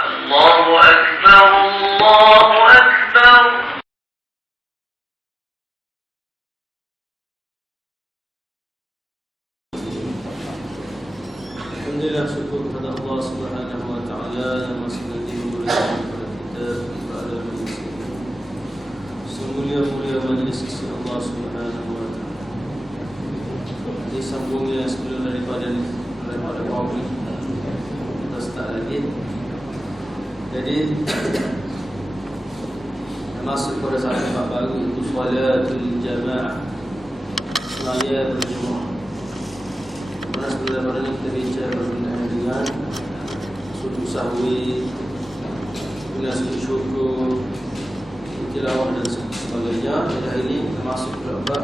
الله أكبر الله أكبر. Alhamdulillah, syukur kepada Allah Subhanahu wa taala yang masih lagi memberikan kepada kita kepada manusia. Semulia-mulia majlis sisi Allah Subhanahu wa taala. Disambungnya sebelum daripada pawai kita start lagi. Jadi masuk pada satu bab baru, itu salatul jamaah, semaya berjemaah. Mana sebelum daripada ini kita bincang berkenaan dengan sujud sahwi, kemudian sujud syukur, tilawah dan sebagainya. Pada ini kita masuk ke bab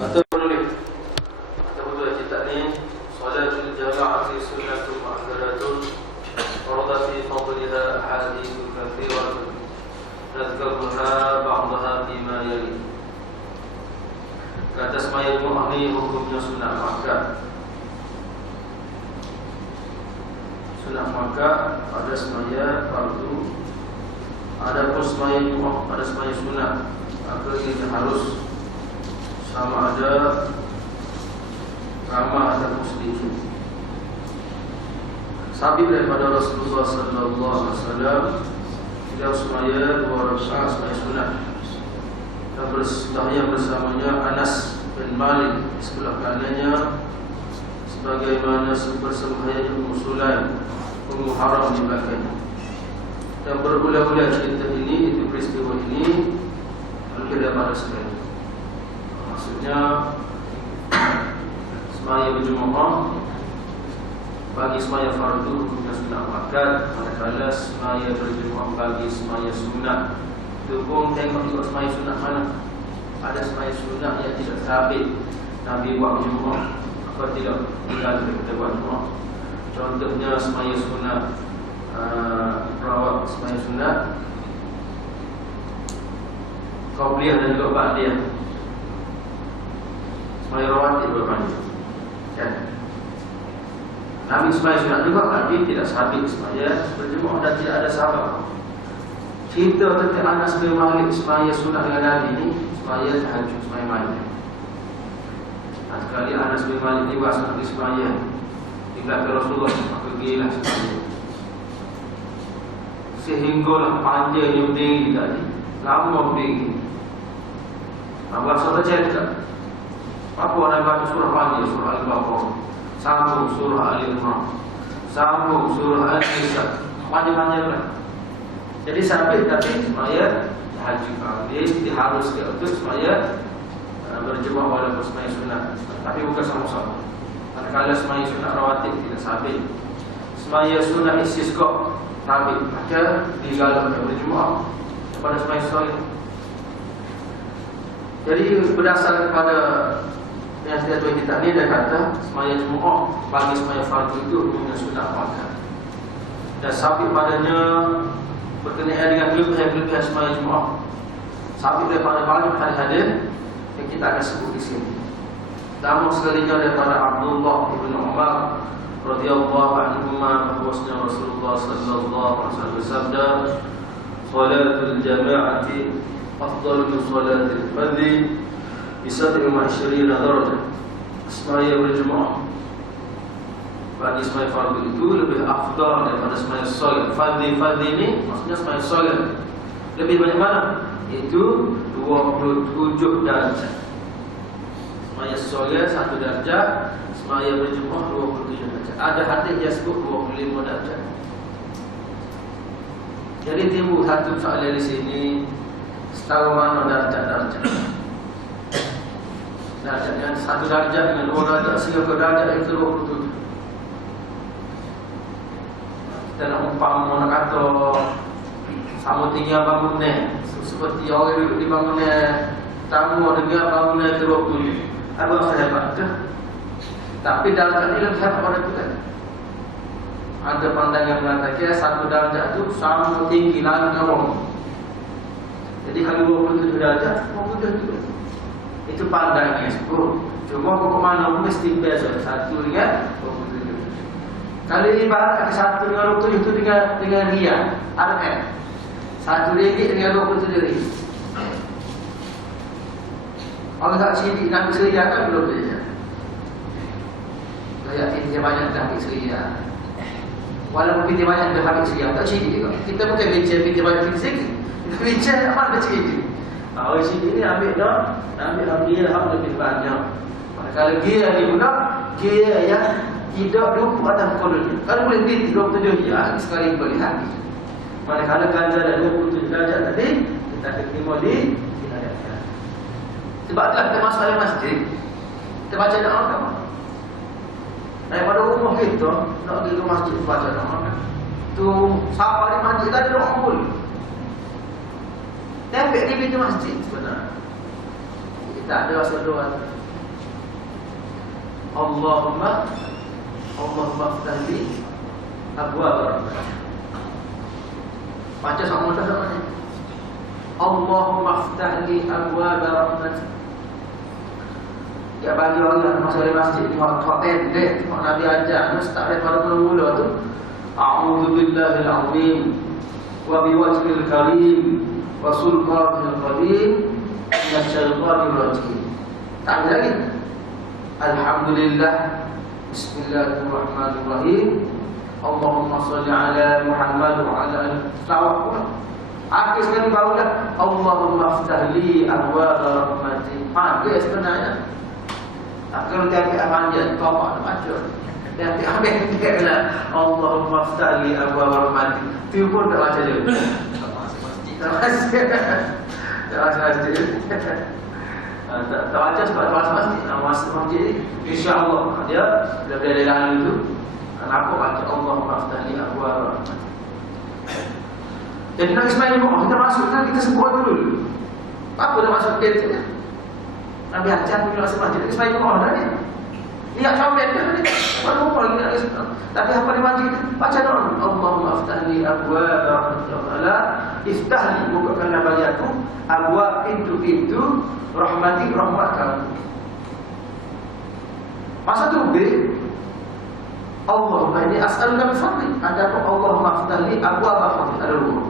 atau penulis atau betul cerita ni, salatul jamaah sunnatul mu'akkadatun warada fi fadliha hadithun katsiratun nadhkuruha ba'daha bima yali. Kata semaya Jumaah ni hukumnya sunat muakkad. Sunat muakkad pada semaya fardu. Ada pun semaya Jumaah pada semaya sunat, maka kita harus sama ada ramah atau sedikit. Sabit daripada Rasulullah sallallahu alaihi wasallam, beliau semaya 2 rakaat semaya sunat. Dan bersembahyang bersamanya Anas bin Malik di sebelah kanannya, sebagaimana bersembahyang Ummu Sulaim, Ummu Haram di belakangnya. Dan berulang-ulang cerita ini, itu peristiwa ini lebih daripada sekali. Maksudnya semaya berjemaah bagi semaya fardu hukumnya sunat muakkad, manakala semaya berjemaah bagi semaya sunat itu pun tengok juga semaya sunat mana. Ada semaya sunat yang tidak sabit Nabi buat berjemaah, apa tidak tinggal kita buat berjemaah. Contohnya semaya sunat perawat, semaya sunat qabliyah dan juga ba'diyah, semaya rawatib berpanjang kan. Nabi semaya sunat juga, Nabi tidak sabit semaya berjemaah dan tidak ada sahabat. Cerita tentang Anas bin Malik semaya sunat dengan Nabi ini, semaya tahajud, semaya malam. Sekali Anas bin Malik ni berasa pergi semaya di belakang Rasulullah, maka pergilah semaya. Sehinggalah panjangnya berdiri tadi, lama berdiri. Berasa tercekak. Apa orang baca surah panjang, surah Al-Baqarah, sambung surah Al-Imran, sambung surah Al-Nisa, panjang-panjang lah. Jadi sampai tapi semaya tahajud, dia diharuskan untuk semaya berjemaah walaupun semaya sunat, tapi bukan sama-sama. Manakala semaya sunat rawatib tidak sabit, semaya sunat istisqa sabit, maka digalakkan berjemaah kepada semaya sunat. Jadi berdasarkan kepada yang saya tulis kita ni, dia kata semaya jemaah bagi semaya fardu itu hukumnya sunat muakkad. Dan sabit padanya berkenaan dengan kelebihan semaya Jumaat. Sabit daripada banyak hadis-hadis yang kita akan sebut di sini. Namun sekalinya daripada Abdullah bin Umar radhiyallahu anhu bahwasanya Rasulullah sallallahu alaihi wasallam bersabda, "Salatul jama'ati afdalu min salatil fardhi bi 27 darajah." Semaya berjemaah bagi semaya fardu itu lebih afdal daripada semaya solat. Fardhi ini maksudnya semaya solat lebih banyak mana? Itu 27 darjah. Semaya solat 1 darjah, semaya berjemaah 27 darjah. Ada hadis yang sebut 25 darjah. Jadi timbul satu soalan di sini, setara mana darjah-darjah? Darjah dengan 1 darjah dengan 2 darjah sehingga ke darjah itu 27. Dalam umpama nak kata sama tinggal bangunan, seperti orang duduk di bangunan tamu dengan bangunan teruk-teruk, apa sahabat ke? Tapi darjah ini lebih hebat pada kita. Ada pandangan yang mengatakan 1 darjah itu sama tinggi langit orang. Jadi kalau 27 darjah, 27 juga. Itu pandangan 10. Cuma ke mana mesti biasa 1 dengan 27. Kalau ibarat satu dengan 27 itu dengan riyal, RM. RM1 dengan 27 ringgit. Orang tak sidik nak serial kan belum saja. Saya kita banyak dah ambil serial. Walaupun kita banyak dah ambil serial, tak sidik juga. Kita bukan bincang kita banyak kita sikit. Kita bincang apa dah sidik. Orang sidik ni ambil dah, ambil dia lebih banyak. Kalau dia ni pula, dia yang tidak duduk atas kolon. Kalau boleh beli 27 ya, sekali boleh habis. Manakala ganja dah 27 darjat tadi, kita akan terima di hidayah. Sebab itulah kita masuk dalam masjid, kita baca doa kan. Daripada rumah kita, nak pergi ke masjid baca doa kan. Tu siapa di masjid tadi doa pun. Tepek di pintu masjid sebenarnya. Kita ada rasa doa. Allahumma ftah li abwaab rahmatik. Baca sama dah doa ni. Allahumma ftah li abwaab rahmatik. Ya bagi orang yang masuk di masjid ni hotel dia, Nabi ajar mesti daripada mula tu. A'udzu billahil azim wa biwajhil karim wa sultanil qadim minasyaitonir rajim. Tak ada lagi. Alhamdulillah. Bismillahirrahmanirrahim. Allahumma salli ala Muhammad wa ala ali Muhammad. Akhir sekali barulah Allahumma ftah li abwaab rahmatik. Dia sebenarnya kalau dia ambil amanjat, kau nak baca. Dia ambil lah Allahumma ftah li abwaab rahmatik. Tu pun tak baca dia. Tak baca sebab tak masuk masjid. InsyaAllah dia dari lalu tu kenapa baca Allahumma ftah li abwaab rahmatik. Jadi Nabi Ismail kita masukkan, kita sebut dulu. Apa dah masuk dia? Nabi ajar punya masuk masjid. Nabi Ismail dah ni. Lihat comel dia ni. Baru lagi nak Ismail. Tapi apa di masjid itu? Baca doa. Allahumma ftah li abwaab rahmatik. Iftah li, bukakanlah bagianku abwaab, pintu-pintu rahmatik, rahmat kamu. Masa tu B, Allahumma inni as'aluka min fadlik. Adapun Allahumma ftah li abwaab rahmatik. Ada dua.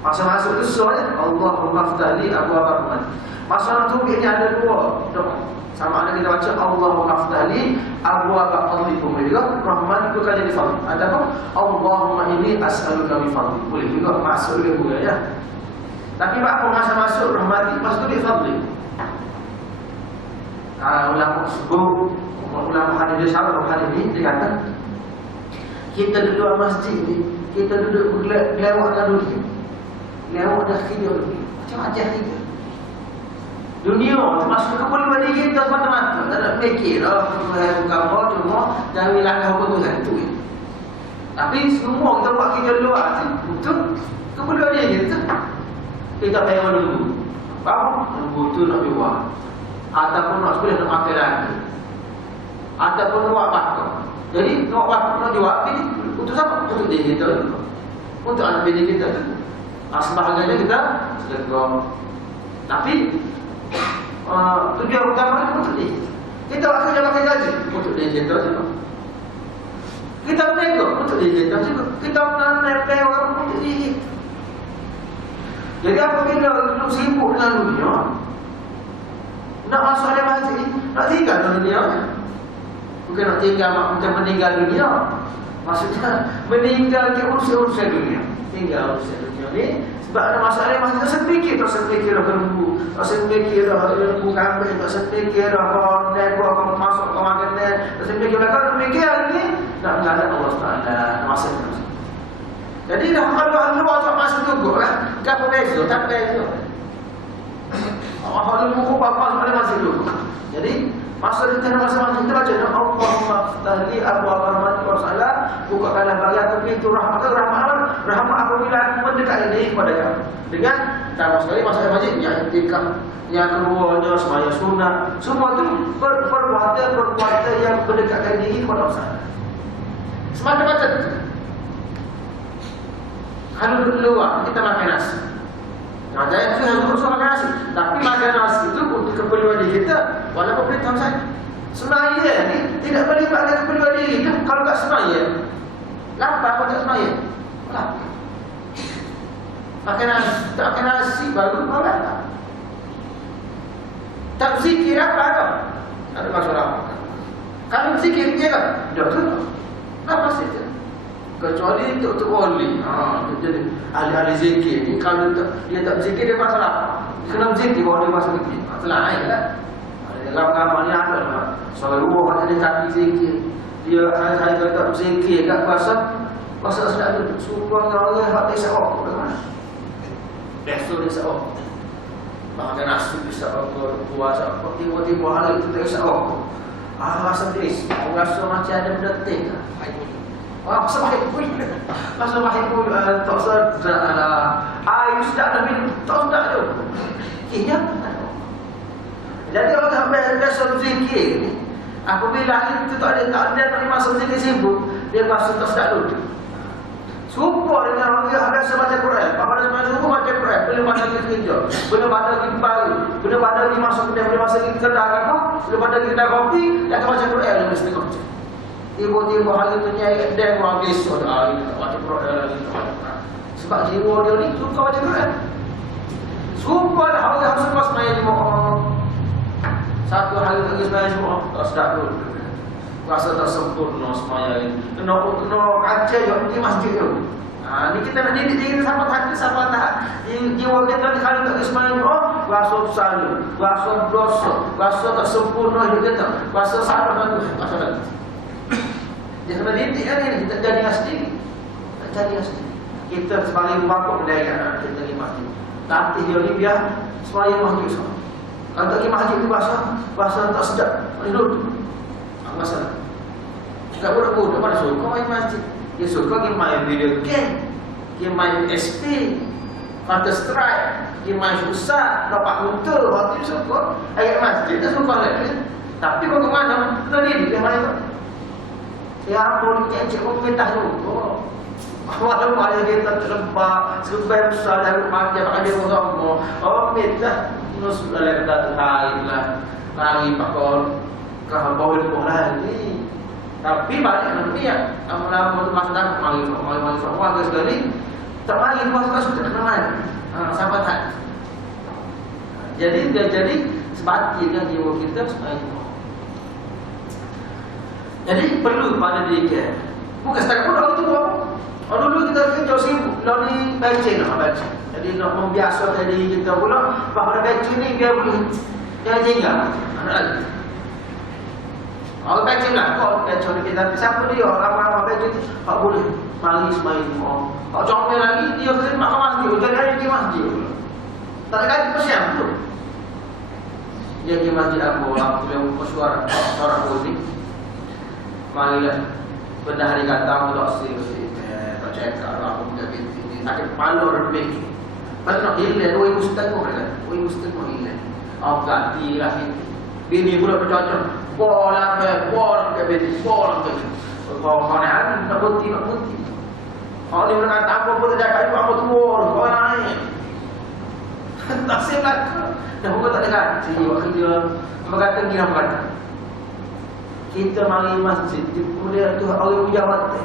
Masa masuk tu soal Allahumma ftah li abwaab rahmatik. Masa tu B ni ada dua doa. Sama ada kita baca Allahumma ftah li abwaab fadlikum juga rahmat itu kan jadi fadl. Adapun Allahumma inni as'aluka min fadlik. Boleh juga masuk dia boleh ya. Tapi apa masa masuk rahmati masuk dia fadli. Ulama sebut, ulama hadis salah hadis ni dia kata kita duduk masjid ni, kita duduk lewat lalu ni. Lewat dah kita dulu. Macam-macam kita. Dunia termasuk keperluan kita semata-mata. Tak nak fikir bukan apa cuma jangan langkah hukum Tuhan tu. Tapi semua kita buat kita luar tu untuk keperluan kita. Kita payah dulu. Faham? Nunggu tu nak buat. Ataupun nak sekolah nak makan lagi. Ataupun buat apa. Jadi nak buat nak jual ni untuk siapa? Untuk diri kita dulu. Untuk anak bini kita tu. Sebahagiannya kita sedekah. Tapi tujuan utama untuk diri kita. Kita pakai gaji untuk diri kita juga. Kita berniaga untuk diri kita juga. Kita menanam orang untuk diri. Jadi apabila kita sibuk dengan dunia, nak masuk dalam masjid, nak tinggal dalam dunia. Bukan nak tinggal, bukan meninggal dunia. Maksudnya meninggal ke urusan dunia. Tinggal urusan dunia ni. Sebab ada masalah yang masih tak sepikir dah lembu, tak sepikir dah lembu kambing, tak sepikir dah kornet, kau masuk ke makan net, tak sepikir dah kalau fikir ni nak menghadap Allah Taala masa tu. Jadi dah kalau Allah tak masuk juga lah, tak beza, tak beza. Allah lembu kau apa masih dulu. Jadi masa kita masa kita baca Allahumma ftah li abwaab rahmatik wa salam, bukakanlah bagianku pintu rahmat apabila aku mendekat ini kepada kamu. Dengan pertama sekali masa masjid yang intikaf, yang keduanya sembahyang sunat, semua itu perbuatan yang mendekatkan diri kepada Allah. Semacam-macam itu. Kalau luar kita makan nasi. Nah, saya itu harus makan nasi. Tapi makan nasi itu untuk keperluan diri kita. Walaupun perintah saya. Sembahyang ni tidak melibatkan keperluan diri kita. Kalau tak sembahyang, Lapar kau tak sembahyang. Lapar. Tak makan nasi baru kau lapar. Tak zikir apa kau? Tak ada masalah. Kalau zikir dia kan? Tak tu. Apa saja. Kecuali untuk wali. Jadi ahli-ahli zikir ni kalau dia tak zikir dia masalah. Kena zikir wali masa zikir. Itulah lainlah. Dalam agama ni ada lah. Soal rumah ada kaki zikir. Dia hari-hari tak zikir kat puasa sedap tu. Suruh orang hak tak sahur. Bagaimana? Besok dia sahur. Makan nasi bisa puasa. Tiba-tiba hari itu tak sahur. Rasa beris. Rasa macam ada benda ting. Masa baik pun. Masa baik pun tak sedap. Air sedap tapi tak sedap tu. Iya. Jadi orang sampai rasa zikir ni, apabila itu tak ada masa zikir sibuk, dia rasa tak sedap dulu. Serupa dengan orang yang rasa baca Quran. Apabila masa baca Quran, boleh masa kita kerja, boleh pada kita baru, boleh pada kita masuk kedai, boleh masa kita kedai apa, boleh pada kita kopi, dan baca Quran yang mesti kerja. Tiba-tiba hari itu nyai kedai orang besok, baca Quran lagi. Sebab jiwa dia ni suka baca Quran. Serupa lah orang yang suka semayang lima orang. Satu hari lagi semayang semua tak sedap dulu. Rasa tak sempurna semayang ini. Kena kaca juga di masjid tu. Ni kita nak didik diri kita sampai tahap jiwa kita ni kalau tak semayang rasa bersalah, rasa berdosa, rasa tak sempurna hidup kita, rasa salah dan rasa lagi. Dia kena didik ni kita jadi asli. Tak jadi asli. Kita sebagai bapa berdaya anak kita di masjid. Tapi dia ni biar semayang masjid semua. Kalau tak pergi masjid tu bahasa tak sedap. Duduk. Masalah. Tak budak-budak pada suka main masjid. Dia suka pergi main video game. Dia main SP. Counter Strike. Dia main susah. Dapat muntah. Waktu dia suka. Ayat masjid tak suka lagi. Tapi kau ke mana? Tadi dia main tu. Ya ampun. Cik pun minta dulu. Walau ada dia tak terlebak. Sebab besar dari macam ada orang minta. Sudah lagi tak terhaidlah. Lari pakon kah bawa di bola ni. Tapi balik nanti ya. Lama-lama masa dah mari semua sekali. Tak mari puas sudah kenal. Sampai tak. Jadi sebatin kan jiwa kita supaya jadi perlu pada diri kita. Bukan setakat pun itu. Dulu kita kerja sibuk, lalu ni baca nak baca. Jadi nak membiasakan diri kita pula bahawa baca ni dia boleh jangan tinggal. Mana lagi? Orang baca lah, kau baca ni kita. Siapa dia? Orang-orang baca tu tak boleh mari semain. Kalau comel lagi dia kena makan masjid, jadi hari di masjid pula. Tak ada lagi persiap tu. Dia di masjid apa? Beliau bersuara putih. Marilah benda hari kata tak sih. Cakap aku punya binti ni sakit kepala lebih. Lepas nak hilang, Ibu setengah hilang. Ganti lah binti. Bini pula bercocok. Bola ke binti, bola ke binti. Kau nak berhenti. Kalau dia berkata apa pun terjaga itu apa tua, kau naik. Tak siap dah bukan tak ada gaji. Waktu dia berkata gila berkata. Kita mari masjid, kemudian tu orang punya waktu.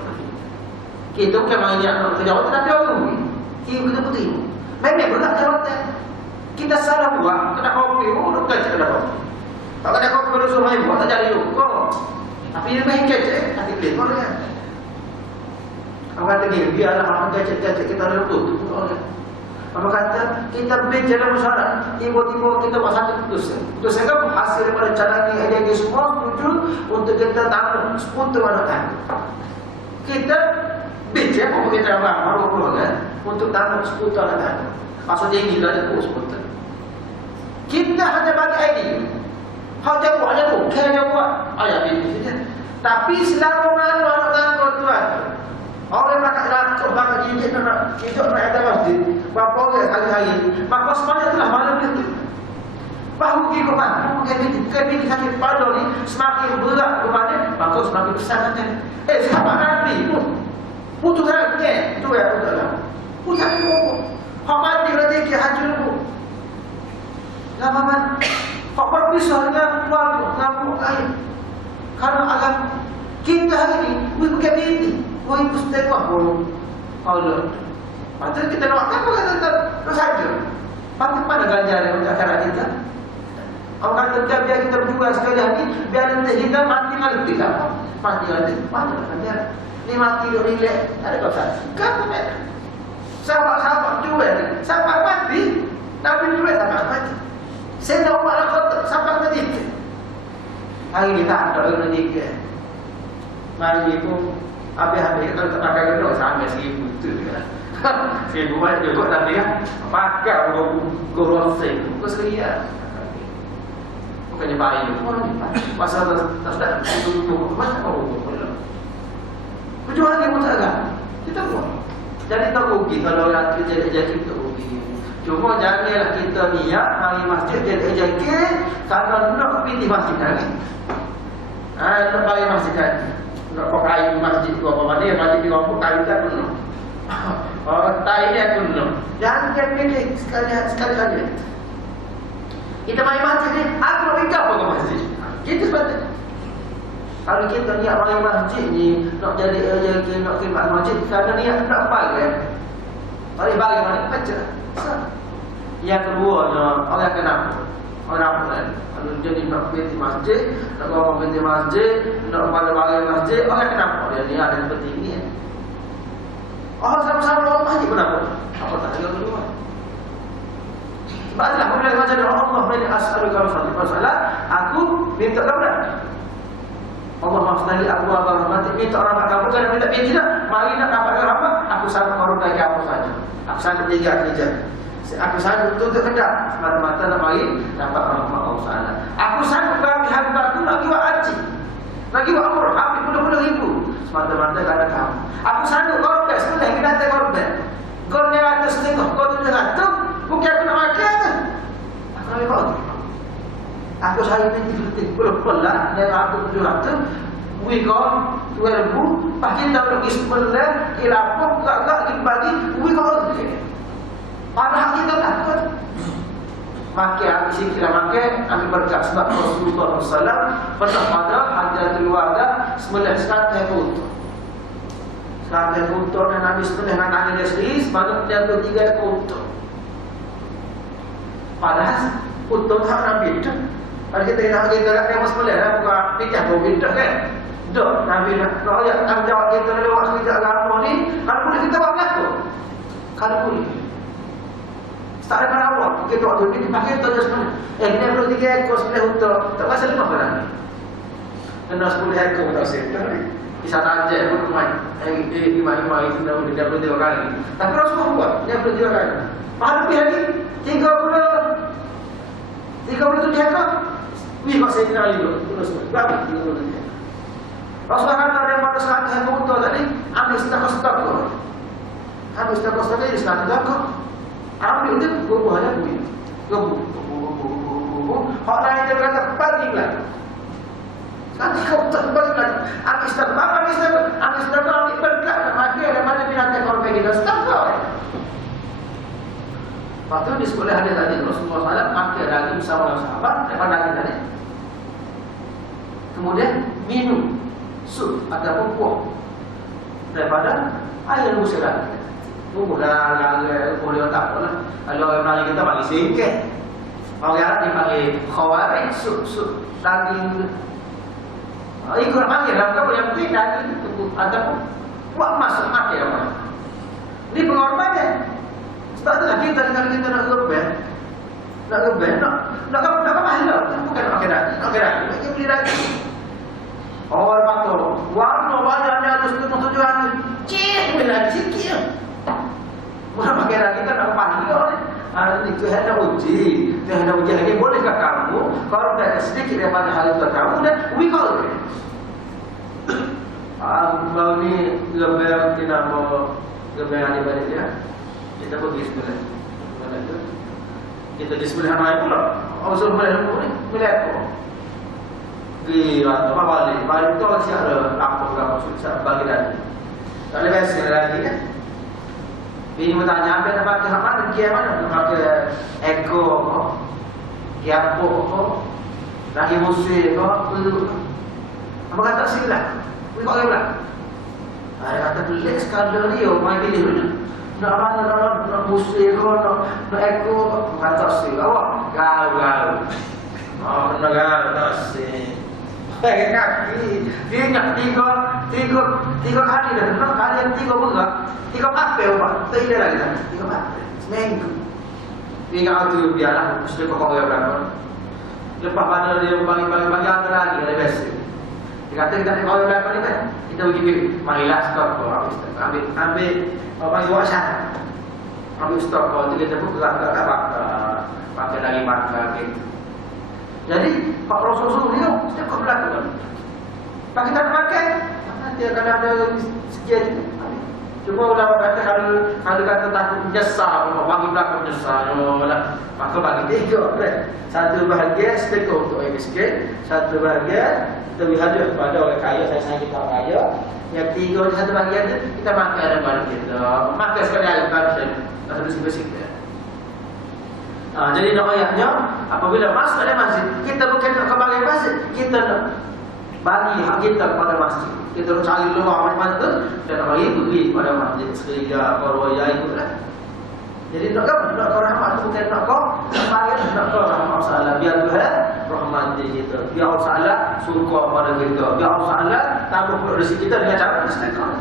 Kita bukan main nak jawatan tapi orang kita putih. Memang berat jawatan. Kita salah buat, kena kopi, nak kerja kena kopi. Tak ada kopi baru suruh main buat tak jadi juga. Tapi dia main kerja, nanti beli kau kan. Apa kata dia, biarlah orang kerja kita lembut. Apa kata kita beli jalan musyawarah, tiba-tiba kita buat satu putusan. Putusan kan hasil daripada jalan ni yang semua tuju untuk kita tahu sekutu mana kan. Kita bincang apa kita baru kan untuk tanam seputar kan. Maksudnya tinggi dah itu seputar. Kita hanya bagi ID. Hak jawab tu, kaya jawab ayat ini saja. Tapi selama mana orang tangkap tuan. Orang nak lakukan bangga jijik nak ada masjid. Berapa orang hari-hari. Maka semuanya itulah malam itu. Bahu pergi ke mana? Kebini sakit pada ni semakin berat kepada maka semakin besar nanti. Sahabat Nabi pun putus hati tu ya udahlah. Putus hati pun. Hak mati berarti ke haji pun. Lama man. Hak berpisah dengan keluarga, ngampuk air. Karena agak kita hari ini Wih pakai ini, wih setengah pun. Allah. Patut kita nak makan bukan terus saja. Patut pada ganjaran untuk akhirat kita. Orang kata biar kita berjuang sekali lagi, biar nanti kita mati malam kita. Mati nanti, mana ganjaran? Ni mati duk relax, ada kau tak? Kenapa tak? Sahabat jual ni, sahabat mati, Nabi jual sahabat mati. Saya nak buat kota, sahabat mati. Hari ni tak ada yang nikah. Mari pun habis-habis kalau tak pakai gedung sampai 1000 tu kan. 1000 baik juga nanti ya. Pakai goroseng. Kau seria. Bukannya baik tu. Pasal tak sedap duduk macam apa. Kecuali lagi pun tak agak. Kita buat. Jadi tak rugi kalau kerja-kerja kita rugi. Cuma janganlah kita niat mari masjid kerja-kerja kalau nak pergi masjid lagi. Nak balik masjid lagi. Nak pakai masjid tu apa mana masjid di kampung kayu tak penuh. Tai dia penuh. Jangan pilih sekali-kali. Kita mari masjid ni, aku nak pergi apa ke masjid? Kita sepatutnya. Kalau kita niat mari masjid ni nak jadi nak khidmat masjid kerana niat nak balik. Mari balik mana baca. Yang kedua orang kenapa? Orang apa? Kalau jadi nak pergi masjid, nak bawa pergi masjid, nak balik masjid, orang kenapa? Dia ni ada seperti ini. Orang sama-sama bawa masjid kenapa? Apa tak ada kedua? Sebablah bila macam Allah beri as'aluka min fadlik. Aku minta kepada Allah maafkan aku Allah rahmat minta rahmat kamu kan minta tidak mari nak dapat rahmat aku sanggup korban kamu saja aku sanggup kerja aku sanggup tutup kedai mata-mata nak mari dapat rahmat Allah Taala aku sanggup bagi hamba aku nak buat haji lagi buat umrah hampir 40,000 semata-mata kerana kamu aku sanggup korban sebenarnya kita tak korban korban atas setengah korban 700 bukan aku nak makan aku nak korban. Aku saya ni berpelan dan aku 700 wikon 2000 pasti tak pergi sebelah kilapuk tak dibagi wikon padahal kita takut maka habis kita makan kami berkat sebab Rasulullah SAW pernah pada Hajatul Wada sebelah sekat untuk sekat untuk dan Nabi sebelah dengan dia sendiri sebanyak dia 3 untuk padahal untuk Nabi itu kalau kita nak kat dia sebelah dah bukan fikir COVID kan. Dah Nabi nak ayat tanggungjawab kita lewat kerja agama ni kalau boleh kita buat apa? Kalau boleh. Start daripada awal kita waktu ni dipakai tu sebenarnya. Dia perlu 3 ekor sebelah untuk tak pasal 5 barang. Kena 10 ekor tak settle ni. Bisa aja pun main. Imam itu dah boleh 3 kali. Tapi Rasulullah buat dia perlu 3 kali. Pahala lebih lagi 37 ekor. Wih masih kenal itu, terus berapa itu? Rasulullah kata daripada 100 ekor unta tadi, ambil stok tu. Ambil stok ini 100 ekor. Ambil dia buah ada bui. Gebu. Hak lain dia kata bagilah. Nanti kau tak bagilah. Ambil stok ambil berkat mati ada mana binatang kalau bagi dah stok kau. Waktu di sekolah ada tadi Rasulullah SAW makan daging bersama sahabat daripada daging tadi. Kemudian minum sup ataupun kuah daripada air musyrah. Bukanlah boleh tak apalah. Kalau orang Melayu kita panggil singkeh. Orang Arab dipanggil khawarij sup daging. Ikut panggil lah kau yang penting daging ataupun buat masuk makan apa. Ini pengorbanan. Sebab itulah kita dengan kita nak gebel, nak pahala, bukan nak makan daging, nak beli daging. Orang kata, warna badannya atas tujuan, beli daging sikit. Bukan makan daging kan nak pahala ni. Ini Tuhan dah uji lagi. Bolehkah kamu kalau dah sedikit daripada hal itu kamu dan wikol? Kalau ni gebel kita mau gebel di balik dia. Kita pergi sebelah itu. Kita di sebelah mana pula? Awal sebelah ni melihat apa? Gila, apa balik tu masih ada apa susah bagi lagi. Kalau biasa lagi kan? Bini bertanya apa nak pakai mana? Kia mana? Nak pakai eko apa? Kiapo apa? Lagi musuh apa? Apa kata silah? Kau kata Ada kata pelik sekali dia, main pilih mana. Nak mana, nak musik, nak ekor, kata sih. Awak gaul. Oh, nak gaul, tak sih. Pakai kaki, dia ingat tiga kali dah. Kenapa kali yang tiga bergerak? Tiga kapel pak, tidak lagi dah. Tiga kapel, seminggu. Dia ingat tu biarlah, mesti kau kau berapa. Lepas pada dia bagi antara lagi ada biasa. Dia kata kita kau berapa ni kan? Kita pergi pilih, marilah stop kau ambil bagi wajah. Ambil stop kau tu kita pun gerak pakai lagi makan gitu. Jadi Pak Rasul dia setiap kau berlaku. Pak kita nak makan, nanti akan ada sekian. Cuma ulama kata kalau kata takut menyesal, bagi belakang menyesal, maka bagi tiga. Satu bahagian sedekah untuk orang miskin, satu bahagian kita berhadiah kepada orang kaya, saya kita orang kaya. Yang tiga satu bahagian itu kita makan dan balik kita. Makan sekali air baru atau bersih-bersih kita. Jadi ayatnya apabila masuk dalam masjid, kita bukan nak kembali masjid, kita nak bagi hak kita kepada masjid. Kita nak cari luar mana-mana dan bagi beri kepada masjid seria korwaya itu lah. Jadi nak apa? Nak kau rahmat tu bukan nak kau bagi nak kau rahmat Allah biar Tuhan rahmat kita. Biar Allah suka pada kita. Biar Allah tambah rezeki kita dengan cara sedekah.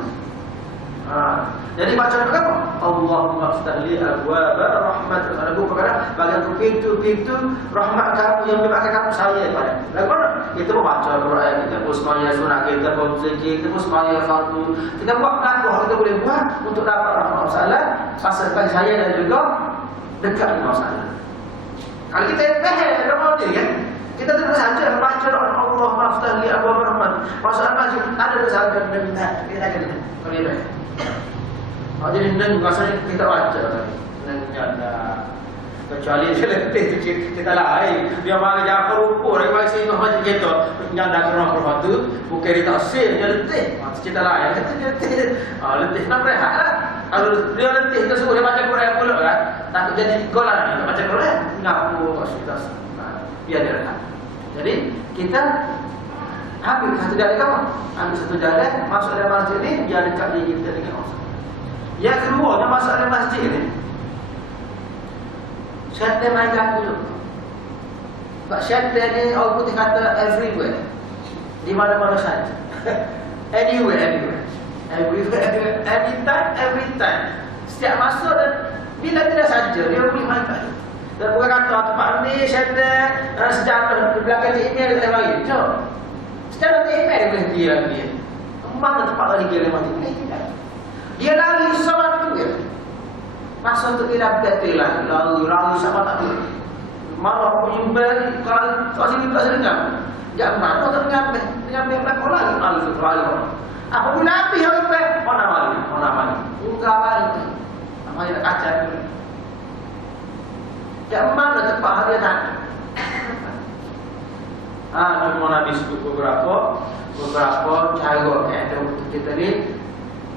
Jadi baca apa? Allahumma ftahli abwaab rahmat. Ada buku perkara bagi pintu-pintu rahmat kamu yang dipakai kamu saya pada. Bagaimana? Kita baca Quran, kita pun semaya surah, kita pun zikir, kita pun semaya fardu. Kita buat lakuh kita boleh buat untuk dapat rahmat Allah, pasalkan saya dan juga dekat dengan Allah. Kalau kita faham dalam diri kan, kita terus saja baca Allahumma ftahli abwaab rahmat. Masalah masjid ada saja dan minta kita kena. Boleh. Jadi neng rasanya kita baca nengnya ada kecuali dia letih tu kita lain dia mari Jafar rupo dari bagi sini macam kita nyanda kerana rumah tu bukan dia tak sel dia letih kita lain kita letih nak rehat lah kalau dia letih kita suruh dia baca Quran pula kan takut jadi golan baca Quran ngapu kita biar dia rehat. Jadi kita ambil satu jalan kamu ambil satu jalan masuk dalam masjid ni dia dekat diri kita dengan Allah. Yang kedua, yang masuk dalam masjid ni syaitan main ganggu. Sebab syaitan ni orang putih kata everywhere. Di mana-mana saja. Anywhere. Anytime, every time. Setiap masuk dan bila tidak saja dia boleh main ganggu. Dan bukan kata tempat ni syaitan sejarah di belakang email dia bagi. Jom. Sejarah email dia boleh kira dia. Mana tempat lagi dia mati ni? Dia lari sama tu ya. Masa tu dia betul lah. Lari sama tak tu. Malah penyumbang kalau sini tak sedengar. Jangan mana tak mengambil belakang lagi. Lari tu lari. Apabila api yang lepas, mana mali. Enggak mali. Namanya nak kaca tu. Jangan mana tempat dia tak. Cuma Nabi sebut beberapa cara yang ada untuk kita ni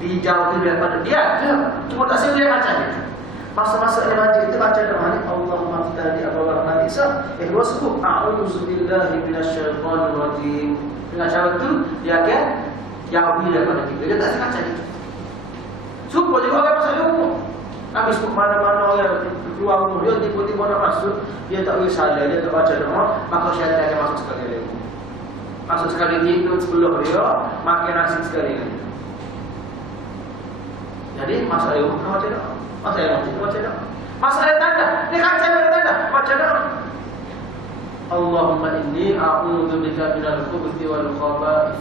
dijauhi daripada dia. Cuma tak boleh baca dia. Masa-masa dia baca itu baca doa ni Allahumma ftahli abwaab rahmatika. Dua sebut a'udzu billahi minasyaitonir rajim. Dengan cara tu dia akan jauhi daripada kita. Dia tak baca dia. Supaya juga orang masuk rumah. Habis mana-mana orang keluar rumah dia tiba-tiba nak masuk, dia tak boleh salah, dia tak baca doa, maka syaitan akan masuk sekali lagi. Masuk sekali tidur sebelum dia makan nasi sekali lagi. Jadi masalah yang baca doa. Baca doa. Masalah tanda, dia kaca tanda, baca doa. Allahumma inni a'udzubika minal khubuthi wal khaba'ith.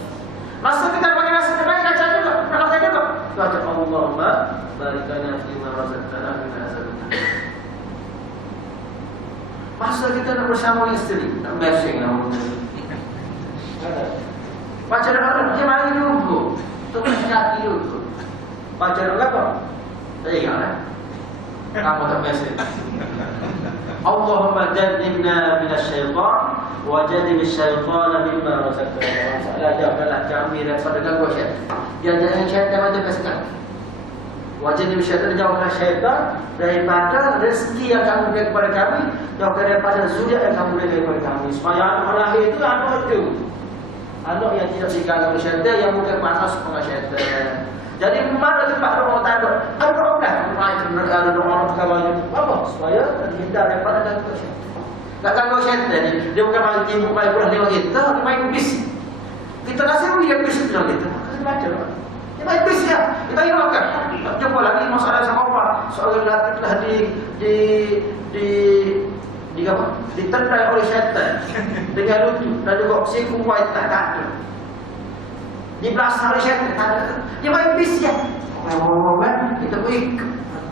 Masa kita pakai nasi terbaik kaca juga, nak kaca juga. Baca Allahumma barik lana fima razaqtana min hasanah. Masa kita nak bersama isteri, nak bashing lah. Baca doa, dia mari dulu. Tunggu kaki dulu. Baca doa apa? Saya ingat lah. Kamu tak biasa. Allahumma jannibna minasyaitan wa jannib asyaitana mimma razaqtana. Masalah jauhkanlah kami daripada gangguan syaitan. Dia jangan syaitan macam biasa. Wa jannib asyaitana, jauhkanlah syaitan daripada rezeki yang kamu berikan kepada kami, jauhkan daripada zuriat yang kamu berikan kepada kami. Supaya anak lahir itu anak yang tidak diganggu oleh syaitan, yang bukan panas dengan syaitan. Jadi mana tempat rumah tak ada? Ada orang ada orang kawan apa? Supaya terhindar daripada gangguan syaitan. Tak gangguan syaitan ni, dia bukan main timbuk main bola lewat kita, dia main bis. Kita rasa dia bis dalam kita. Kita baca. Dia main bis ya. Kita ingatkan. Jumpa lagi masalah sama apa? Soal latih telah di apa? Ditendai oleh syaitan dengan lucu dan juga siku white tak ada. Dibelasah oleh syaitan tak ada. Dia main bis ya. Kita pun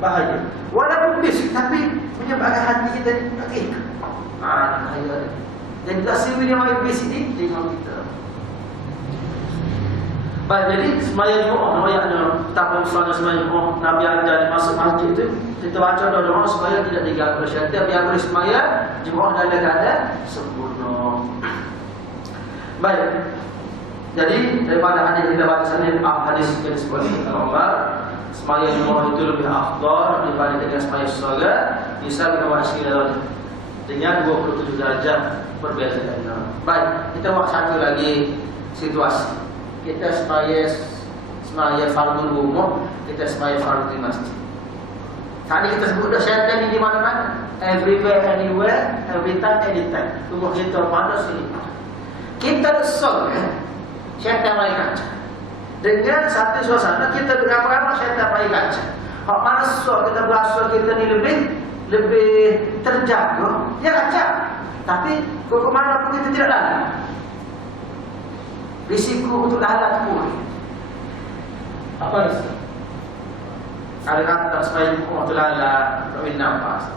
bahaya. Walaupun bis tapi menyebabkan hati kita ni tak ikut. Bahaya. Dan tak siapa dia main bis ini dengan kita. Baik, jadi sembahyang Jumaat namanya tak usahanya sembahyang Jumaat Nabi ajar masuk masjid itu kita baca doa supaya tidak diganggu syaitan biar boleh sembahyang Jumaat dalam keadaan sempurna. Baik. Jadi daripada hadis kita baca sini hadis yang disebut Umar sembahyang Jumaat itu lebih afdal daripada dengan sembahyang solat bisa berwasilah dengan 27 derajat perbezaan. Baik, kita buat satu lagi situasi. Kita semaya fardhu umum, kita semaya fardhu masjid. Tadi kita sebut dah syaitan ni di mana-mana, everywhere, anywhere, every time, anytime. Tubuh kita pada sini. Kita resol syaitan main kaca. Dengan satu suasana kita beramai-ramai syaitan main kaca. Hak mana sok kita berasa kita ni lebih terjaga, dia kaca. Tapi ke mana pun kita tidak lalu. Risiko untuk lalat pun. Apa risiko? Ada kata supaya untuk lalat, tak boleh nampak.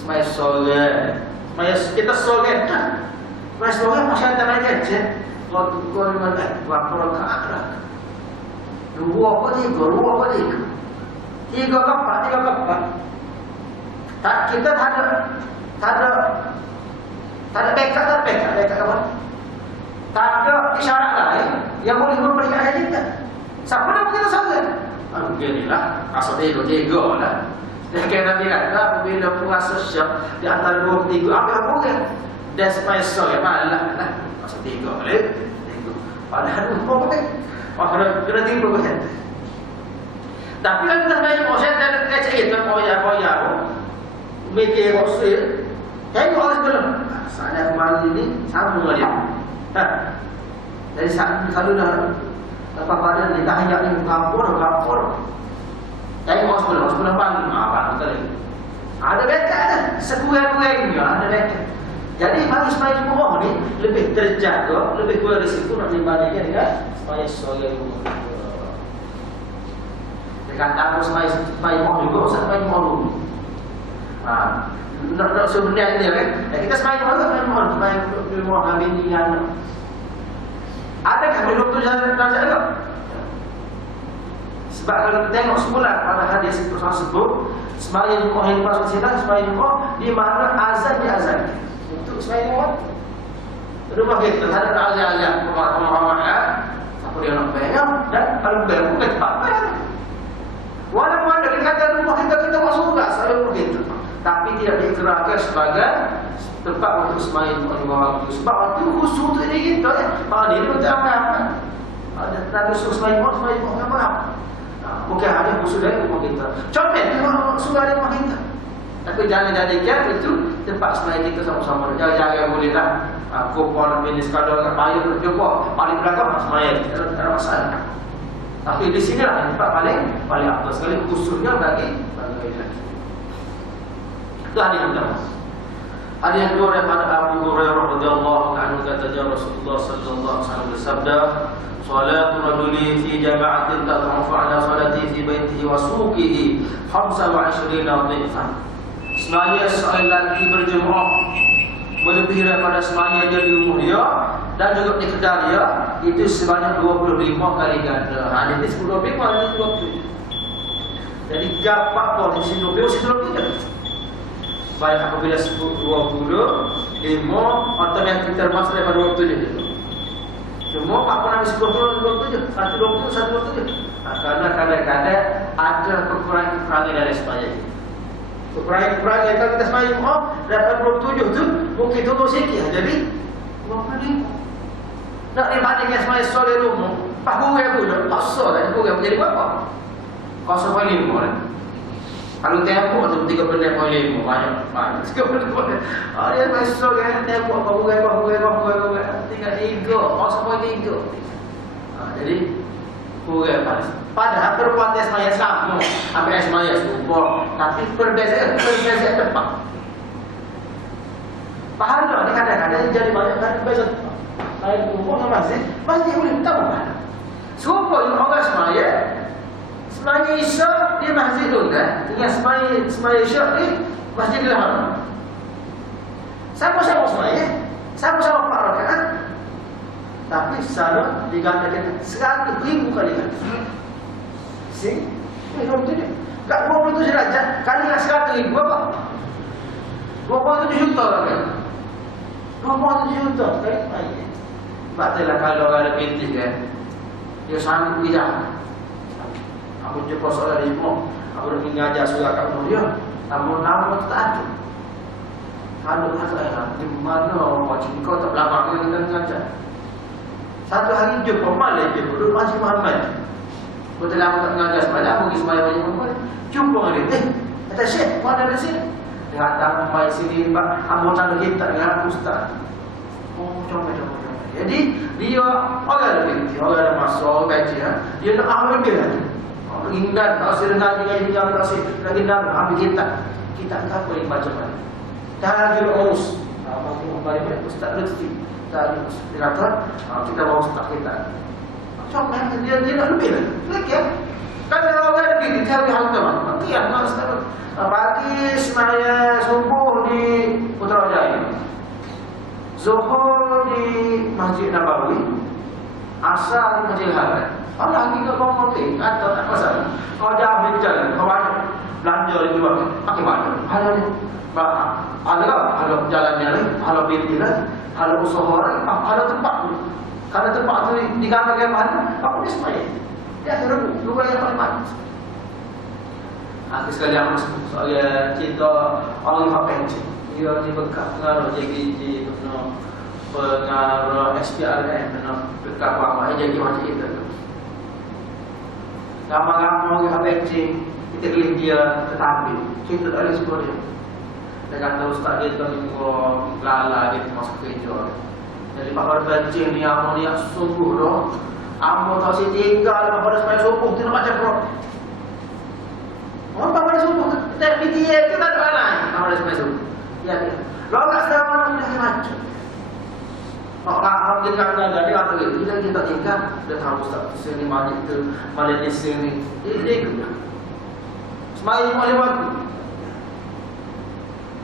Supaya sore, supaya kita sore kan? Supaya sore masyarakat lagi je. Waktu kau mana? Berapa rakaat? 2 apa 3? 2 apa 3? 3 kapan? Tak kita tak ada backup apa? Tak ada isyarat lain yang boleh memberikan kita. Siapa nak kita sangat? Beginilah, asal tiga lah. Dia kena bilang, bila puasa syak di antara 2 ke 3, apa boleh? Dan supaya saya malah lah, asal 3 boleh. Padahal lupa boleh. Kena tiba boleh. Tapi kalau kita main saya tak kecil kita koyak, mikir rosul, tengok orang belum. Saya kemarin ini sama dia. Jadi selalu dah apa pada kita hanya ni kapur. Tengok sebelum pagi, apa kali. Ada beka ada, sekurang-kurangnya ada beka. Jadi harus main Jumaat ni lebih terjaga, lebih berisiko nak dibandingkan dengan supaya solat rumah. Dekat aku supaya mau juga, supaya mau dulu. Nak sebenarnya dia kan. Kita sembahyang kami ni yang adakah belum tu jalan ada? Sebab kalau kita tengok semula pada hadis tersebut, sembahyang Jumaat yang pasal silang sembahyang Jumaat di mana azan diazankan. Untuk sembahyang Jumaat. Rumah kita ada azan pemahaman apa dia nak bayar dan kalau bayar bukan cepat bayar. Walaupun ada kata rumah kita masuk juga selalu begitu. Tapi tidak diikrarkan sebagai tempat untuk sembahyang waktu. Sebab waktu khusus untuk diri kita ya. Pada diri kita apa? Ada suruh sembahyang apa? Bukan hanya khusus dari rumah kita. Contoh tengok surah di rumah kita. Tapi jangan jadikan itu tempat sembahyang kita sama-sama. Jangan bolehlah kupon minus kadang nak bayar jumpa paling belakang sembahyang kita tak ada masalah. Tapi di sinilah tempat paling atas sekali khususnya bagi lelaki. Itu hadis yang pertama. Hadis yang kedua daripada Abu Hurairah radhiyallahu anhu katanya Rasulullah sallallahu alaihi wasallam bersabda, "Salatu rajuli fi jama'atin tad'ufu 'ala salati fi baitihi wa suqihi 25 dhifan." Semaya seorang lelaki berjemaah melebihi daripada semaya dia di rumah dia dan juga di kedai dia itu sebanyak 25 kali ganda. Hadis ini 25 hadis 20. Jadi gapak posisi 20 baik apabila sebut 20, 5 atau yang kita termasuk daripada 27 itu. Cuma apa nak sebut 27, 120, 127. Karena kadang-kadang ada kekurangan dari sembahyang. Kekurangan kalau kita sembahyang daripada 27 tu mungkin turun sikit. Jadi 25. Nak dibandingkan sembahyang solat rumah Pak kurang pun tak sah tak kurang menjadi berapa? 0.5 lah. Kalau tempoh tu 3.5 banyak. 3.5. Dia masuk kan tempoh kurang tinggal 3 0.3. Jadi kurang panas. Padahal perbuatan semaya sama, apa semaya super, tapi perbezaan tepat. Pahala ni kadang-kadang jadi banyak perbezaan. Lain umur masih boleh tahu pahala. Super yang orang semaya Isyak di Masjidul kan, dengan semaya Isyak di Masjidil Haram. Sama-sama semaya, sama-sama 4 rakaat. Tapi salat digandakan 100,000 kali kan. Sing, kalau tu dia, kat 27 derajat kali dengan 100,000 berapa? 27 juta kan? 27 juta kan? Sebab itulah kalau ada pintis kan, dia sanggup tidak. Aku jumpa seorang ilmu, aku dah mengajar surah kat rumah dia, nama tak ada. Kalau ada di mana orang macam kau tak belakang yang kita mengajar. Satu hari jumpa malam je, duduk Masjid Muhammad. Betul lama tak mengajar semalam, pergi semalam Masjid Muhammad. Jumpa dengan dia, kata Syekh, mana ada sini? Dia kata, mai sini, Pak, kamu tak ada kitab dengan Ustaz. Oh, coba. Jadi, dia orang lebih, orang ada masa, orang gaji, dia nak amal lebih lagi. Ingat tak usah dengar dengan tak usah lagi dah ambil kita apa yang baca mana tahajud urus bagi membalik ustaz rezeki dan dia kata kita bawa ustaz kita macam dia nak lebih lagi kan orang ada di cari hal teman kian ustaz pagi semaya subuh di Putrajaya, zuhur di Masjid Nabawi, asar di Masjid Haram. Kalau kita kau mati, atau tak masalah. Kau jauh di jalan, kau banyak belanja di luar, pakai mana? Halo ni, ada jalannya lagi, halo binti lagi, halo usaha lagi, halo tempat. Kalau tempat tu digambarkan mana, apa ni semua? Dia terus luar yang paling mana? Aku sekali aku soal cerita orang yang pencet, dia dibekas pengaruh JGJ, pengaruh SPRM, bekas apa jadi macam itu. Lama-lama orang pencet, kita lihat dia tetapi kita tak boleh sebut dia. Dia kata ustaz dia tu lala dia masuk kerja. Jadi pada pencet ni amu ni sungguh doh. Amu tak si tinggal pada sampai subuh tu nak baca Quran. Orang pada subuh tak dia tu tak ada lain pada sampai subuh. Ya dia. Lalu tak sama nak dia baca. Orang kita dia kata kita tinggal dia tahu ustaz sini majlis tu majlis sini ini dia semai boleh waktu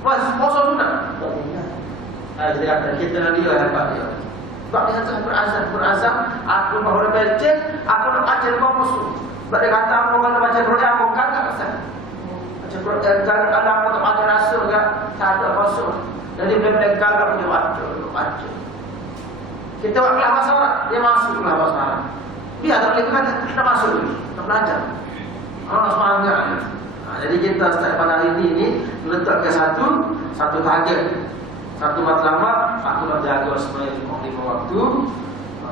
pas masa sunat dia kata kita nak dia apa dia sebab dia kata berazam aku baru baca aku nak baca lima musuh sebab dia kata aku kalau baca Quran aku kagak ustaz baca Quran kadang-kadang aku tak baca rasul tak ada musuh jadi dia kagak punya baca kita buat kelas bahasa Arab, dia masuk kelas bahasa Arab. Dia tak boleh kata, kita masuk lagi, kita belajar. Orang semangat. Jadi kita start pada hari ini meletakkan satu target, satu matlamat. Aku nak jaga semuanya 5 waktu.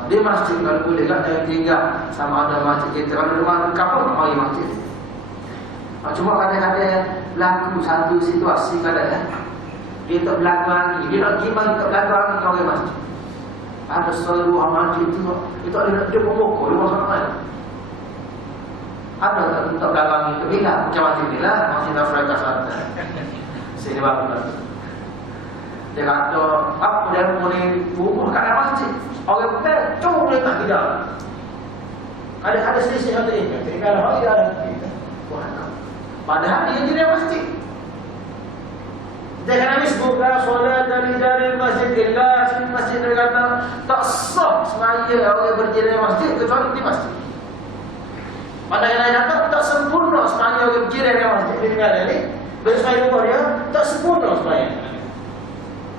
Dia masjid kalau boleh kan, jangan tinggal sama ada masjid kita. Kalau rumah kapal, mari masjid. Cuma kadang-kadang berlaku satu situasi kadang dia tak berlaku lagi. Dia nak gimana tak berlaku lagi kalau dia masjid. Ada seluruh masjid itu ada dia pokok, dia masuk mana? Ada tak belakang itu bila macam masjid ni lah, masjid Afrika Selatan. Sini bagus. Dia kata apa dia boleh bubuh kat masjid. Orang betul tu boleh tak tidak. Ada selisih ada ini. Kalau hari ada kita. Padahal dia jadi masjid. Jangan habis buka solat dari masjid ilah, masjid dia kata tak sah semaya orang berdiri di masjid kecuali di masjid. Padahal dia kata tak sempurna semaya orang berdiri di masjid di negara ini. Bila semaya rumah dia tak sempurna semaya.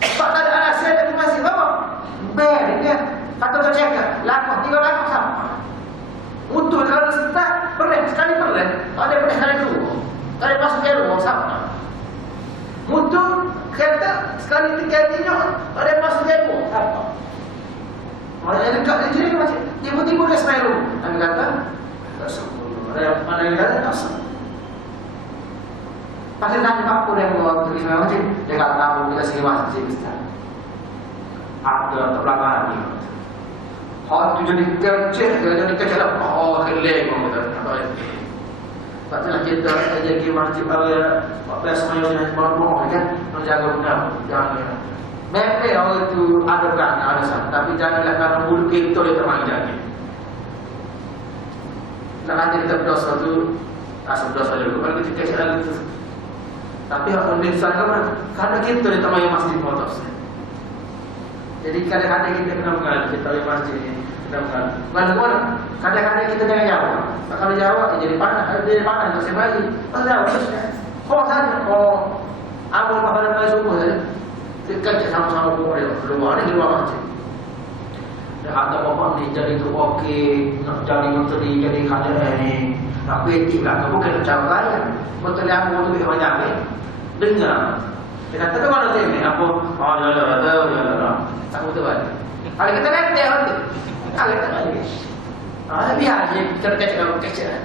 Sebab tak ada alasan dari masjid apa? Dia kata kau cakap, lakukan 3 lakukan sama. Untuk kalau start pernah sekali pernah, ada pernah sekali dulu. Tak ada masuk ke rumah sama. Mutu kata sekali 3 minyak ada masuk demo apa? Orang yang dekat dia jadi macam tiba-tiba dia semelu. Nabi kata, tak sempurna. Mana yang kata tak sempurna. Pasti tanya Pak Pur yang mau pergi semua masjid. Dia kata, aku kita segi masjid Ustaz. Ada terbelakang ni. Oh, tu jadi kecil. Oh, keleng orang kata. Sebab itulah kita jadi masjid pada 14 Mei yang baru kan, menjaga benar, jangan. Memang orang itu ada kerana ada salah, tapi janganlah kerana mulut kita yang termain jaga. Nanti kita berdosa tu, asal berdosa juga. Kalau kita kecil lagi tu, tapi orang di sana karena kita yang termain masjid motor. Jadi kadang-kadang kita kena mengalir, kita di masjid ini kena mengalir. Mana-mana, kadang-kadang kita jangan jawab. Kalau jawab, jadi panas, tak sebagi. Kalau jawab, kau saja, kau amal pada kali subuh saja. Kerja sama-sama keluar ni keluar masjid. Dah ada bapak ni jadi tu okey, nak jadi menteri, jadi kader ni, nak PT lah, bukan cara kaya. Betul yang aku tu banyak ni. Dengar. Dia kata tu mana ni? Apa? Oh, ya. Tak betul kan? Kalau kita lihat dia tu. Kalau kita lihat. Biar je kita kecil.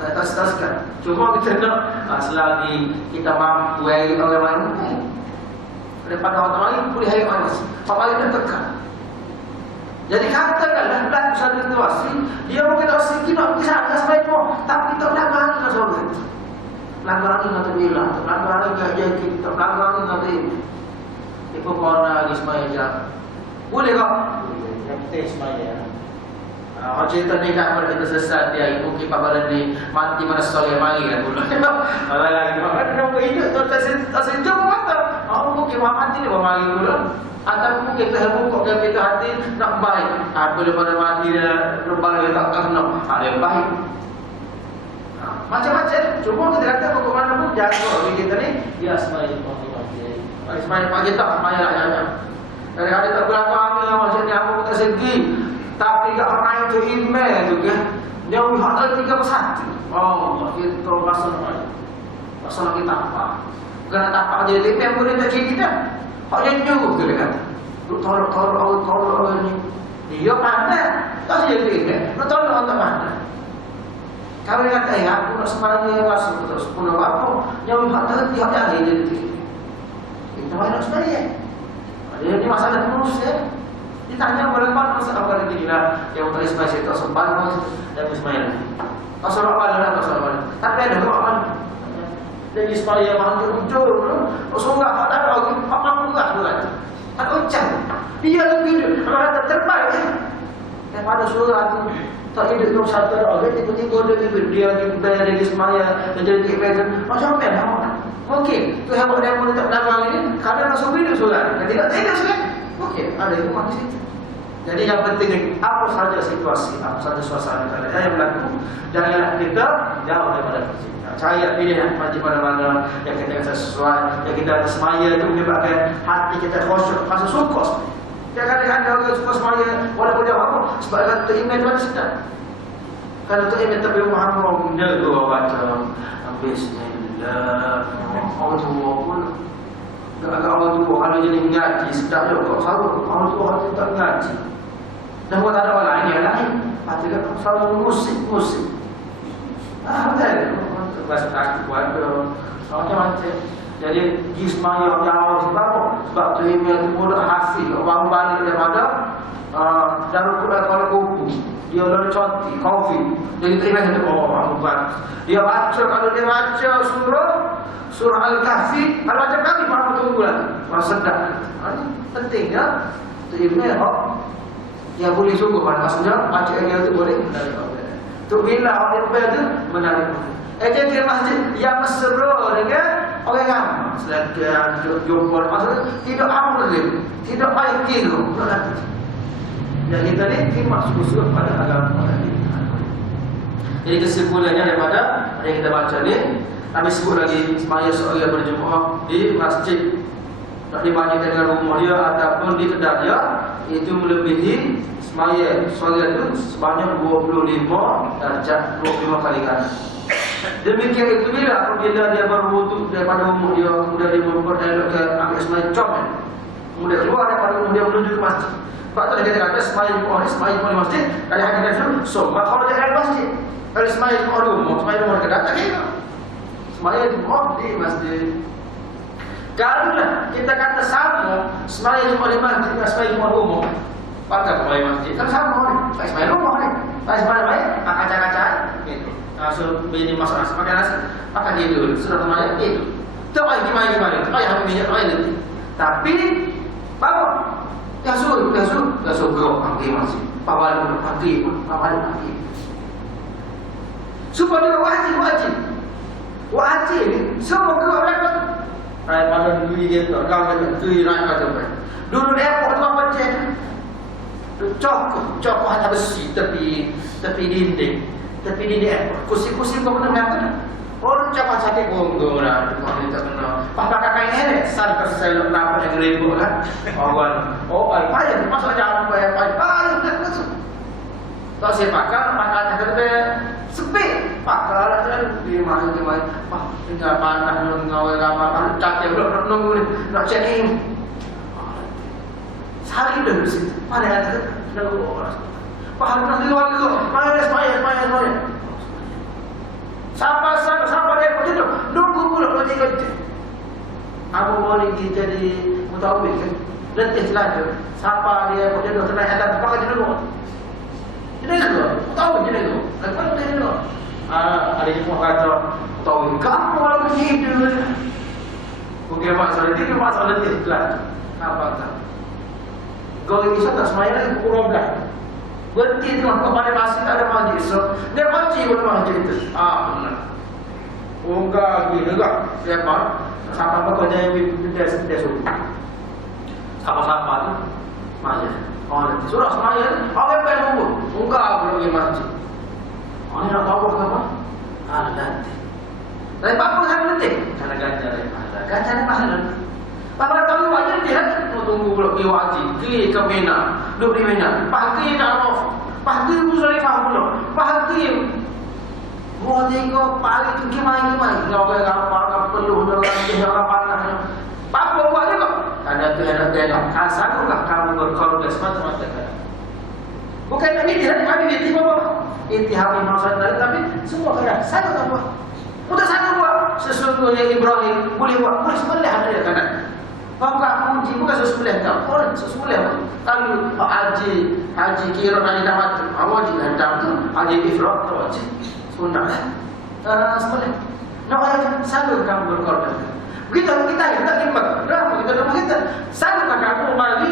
Tas kan. Cuma kita nak selagi kita mampu ayat orang lain. Daripada orang lain boleh ayat orang lain. Apa yang tekan. Jadi katakanlah dalam satu situasi dia mungkin tak sikit bisa sampai tu, tapi tak nak lagi masalah. Langgaran ini tak bilang, langgaran ini aja kita, langgaran ini nanti ibu korna lagi semaya. Boleh tak? Yang penting semaya. Macam cerita ni tak boleh kita sesat dia ibu kita balan ni mati mana soleh mari lah dulu. Kalau lagi mana nak hidup tu tak sejauh mata. Mungkin mati ni mari dulu. Atau mungkin kita buka dalam kita hati nak baik. Boleh pada mati dia lepas dia tak kena. Ada yang baik. Macam-macam. Cuma kita kata bagaimana pun jaga bagi kita ni. Ya semaya pagi. Semaya pagi tak semaya lah. Dari-hari tak belakang maksudnya apa kita segi. Tapi tak pernah itu email juga. Dia melihat ada 3 persatu. Oh, kita masalah kita apa? Kena tapak dia email boleh tak kita. Hak yang nyuruh tu dia kata. Tolong ni. Dia pandai. Tak dia email. Nak tolong orang tak pandai. Kalau dia kata, aku nak sembahyang masuk terus 10 apa. Yang melihat tadi hak yang dia kita nak sembahyang. Dia ni masalah terus. Ditanya berapa masa apa lagi gila yang tadi sembahyang itu sempat dan sembahyang. Pasal apa dah pasal apa? Tapi ada apa? Jadi sembahyang mandi muncul. Sungai ada lagi apa enggak tu. Tak ucap. Dia lebih ada terbaik. Daripada surah tu tak hidup tu satu orang tiba-tiba dia bayar lagi sembahyang dan jadi kebaikan. Macam mana? Mungkin tu hebat dia pun tak belakang ini kadang masuk hidup surah. Tidak surah. Okey, ada yang di situ. Jadi yang penting apa saja situasi, apa saja suasana yang berlaku, janganlah kita jauh daripada masjid. Saya pilih masjid mana-mana yang kita rasa sesuai, yang kita semaya itu menyebabkan hati kita khusyuk, rasa syukur. Kadang-kadang orang suka semaya walaupun dia apa, sebab kata iman tu ada sedap. Kalau tu iman tapi Muhammad dia dua baca Bismillah, Allah pun agak orang tua kalau jadi mengaji sedap juga selalu orang tua harus tak mengaji dan buat ada orang lain yang lain hati kan selalu musik betul bahasa takut buat macam-macam jadi jismaya jauh sebab tu email tu mudah hasil orang balik daripada darul Quran kubu dia lalu conti kopi jadi terima itu orang buat dia baca kalau dia baca surah Al-Kahfi kalau baca kami mahu tunggu lagi masa sedap penting ya itu email yang boleh sungguh maksudnya baca email itu boleh menarik tu bila orang email itu menarik jadi masjid yang mesra dengan orang ramai sedangkan jumpa maksudnya tidak amal lagi tidak baik kira yang kita ni khidmat sungguh-sungguh pada agama ini. Jadi kesimpulannya daripada yang kita baca ni, kami sebut lagi semaya seorang berjemaah di masjid tak dibanding dengan rumah dia ataupun di kedai dia itu melebihi semaya seorang itu sebanyak 25 darjat 25 kali kanan. Demikian itu bila apabila dia berwuduk daripada rumah dia kemudian dia memperdayakan ke ambil semaya com kemudian keluar daripada rumah dia menuju ke masjid. Sebab tu dia kata sembahyang Jumaat ni sembahyang Jumaat di masjid, kalau hadis Rasul, summa kharaja ila masjid. Kalau sembahyang Jumaat di rumah, sembahyang rumah dekat tak kira. Sembahyang Jumaat di masjid. Kalau kita kata sama sembahyang Jumaat di masjid dengan sembahyang Jumaat di rumah, pakai sembahyang masjid kan sama ni. Pakai sembahyang rumah ni. Pakai sembahyang baik, kaca-kaca gitu. So begini masalah pakai nasi, pakai dia dulu. Sudah sembahyang itu. Tak payah gimana. Tak payah ambil minyak lain nanti. Tapi apa? Yang suruh kau pergi masjid. Pawal pergi. Supaya dia wajib ni semua kau dapat. Ai pada dulu dia tu, kau kena tu naik macam apa? Dulu airport tu apa je? Cok hanya besi tepi dinding airport. Kursi kau pernah lihat tak? Orang cakap sakit gong lah, kau ni tak kena. Pakai kain ni, sampai saya nak yang ribut kan? Ai payah masuk jalan payah tak masuk. Tak saya pakai kata sepi. Pakai lah di mana. Tinggal panah ngawal ramai, cakap belum nunggu ni, nak check in. Sehari dah di situ. Mana ada orang. Pahal nak di luar tu. Mana. Siapa dia macam tu? Nunggu pula kalau dia kerja. Apa boleh kita jadi mutawif kan? Letih selaju. Siapa dia macam tu? Senang ada pakai je dulu. Jadi tu, mutawif je dulu. Lepas tu dulu. Ada semua kata mutawif. Kamu kalau begitu. Bukan masalah letih selaju. Apa tak? Kalau bisa tak semuanya lagi pukul 12. Berhenti tu kepada masjid ada masjid. So, dia kunci pada masjid itu. Benar. Enggak gitu enggak. Siapa? Siapa pokoknya yang dia suruh. Siapa tu? Masjid. Nanti surah semuanya. Apa yang tunggu? Enggak pergi masjid. Ini nak tahu apa? Nanti. Tapi apa yang nanti? Karena ganjar pahala. Bapak tahu wajib dia tunggu pula pergi wajib, pergi ke Mina, duduk di Mina, pergi ke Arafah, pergi ke Muzdalifah pula, pergi wajib ke pagi tu gimana, kau apa perlu orang panah, apa buat juga? Ada tu ada, sanggup kamu berkorban semata-mata kan? Bukan ini tidak ada di bawah, intihar masalah tadi, tapi semua kaya, sanggup tak buat, udah sanggup buat, sesungguhnya Ibrahim boleh sembelih ada dia kan? Kau tak puji bukan sesembelih kau. Orang sesembelih apa? Kalau haji kira haji dapat wajib tu haji ifrad tu wajib. Sunnah. Sembelih. Nak ayat sanggup kamu berkorban. Begitu kita timbang. Berapa kita sanggup kamu haji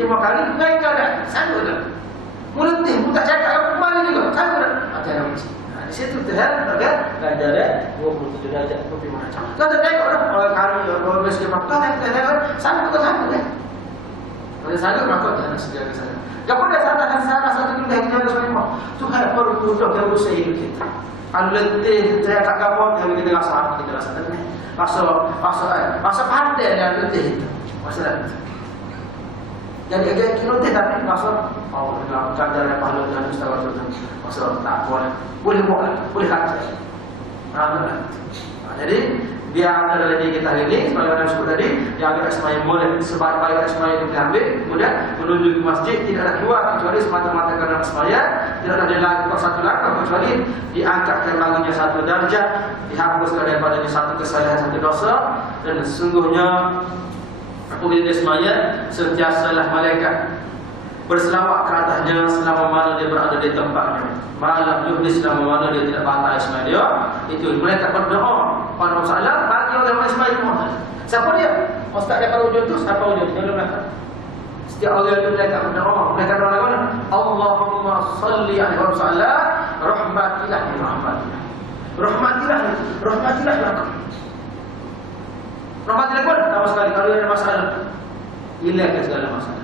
5 kali naik kada. Sanggup tak? Mulut ni tak cakap kembali juga. Sanggup tak? Ada haji. Di situ terhad ada ganjaran 27 derajat lebih macam. Kalau tengok orang kali meski makan tengok sanggup kan. Kalau sanggup maka jangan sedia ke sana. Kalau ada salah satu kita jaga semua. Tuhan perlu duduk dalam usaha hidup kita. Kalau letih saya tak kapok yang kita rasa ni. Masa pandai yang letih itu. Masalah. Jadi agak kita tapi masa dalam ganjaran pahala dan ustaz tu masa tak boleh kata. Jadi biar ada lagi kita ini sebagaimana yang sebut tadi yang agak semuanya boleh sebaik-baik semuanya itu diambil kemudian menuju ke masjid tidak ada keluar kecuali semata-mata kerana semaya tidak ada lagi satu langkah kecuali diangkatkan baginya satu darjah dihapuskan daripadanya satu kesalahan satu dosa dan sesungguhnya apabila dia semaya sentiasalah malaikat berselawat ke atasnya selama mana dia berada di tempatnya. Malam yuhdis selama mana dia tidak batal semaya dia. Itu mereka berdoa pada Allah bagi orang semaya Muhammad. Siapa dia? Ustaz daripada ujung tu siapa ujung? Dia belakang. Setiap orang itu mereka berdoa. Mereka berdoa mana? Allahumma salli alaihi wa sallam rahmatilah ya rahmatilah. Rahmatilah lakum. Rahmatilah pun sama sekali kalau ada masalah. Hilangkan segala masalah.